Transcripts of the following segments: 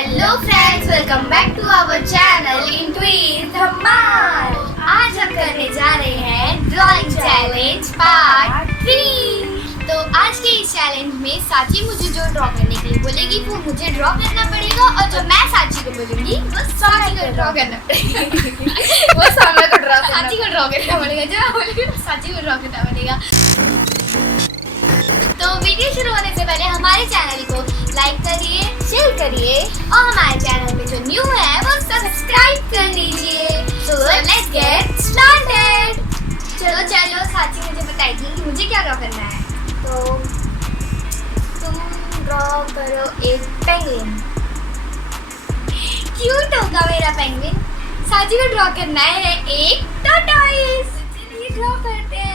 Hello friends, welcome back to our channel into धमाल। आज हम करने जा रहे हैं ड्राइंग चैलेंज पार्ट 3। तो आज के इस चैलेंज में साची मुझे जो ड्रॉ करने के लिए बोलेगी वो मुझे ड्रॉ करना पड़ेगा, और जो मैं साची को बोलूंगी वो साची को ड्रॉ करना पड़ेगा। वो सामने को ड्रॉ साची को ड्रॉ करना पड़ेगा, जो मैं बोलूंगी साची को ड्रॉ करना पड़ेगा। तो वीडियो शुरू होने से पहले हमारे चैनल को लाइक करिए, शेयर करिए, और हमारे चैनल पे जो न्यू है वो सब्सक्राइब कर लीजिए। So let's get started। चलो साची मुझे बताइए कि मुझे क्या ड्रॉ करना है। तो तुम ड्रॉ करो एक पेंगुइन। क्यूट होगा मेरा पेंगुइन। साची को ड्रॉ करना है एक टॉर्टॉइस। चलिए ड्रॉ करते हैं।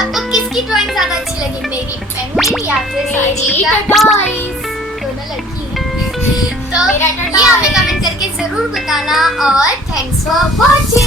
आपको किसकी ड्राइंग ज्यादा अच्छी लगी, मेरी पेंगुइन या फिर साची का टॉर्टॉइस? दोनों लड़की हैं। तो ये हमें कमेंट करके जरूर बताना, और थैंक्स फॉर वॉचिंग।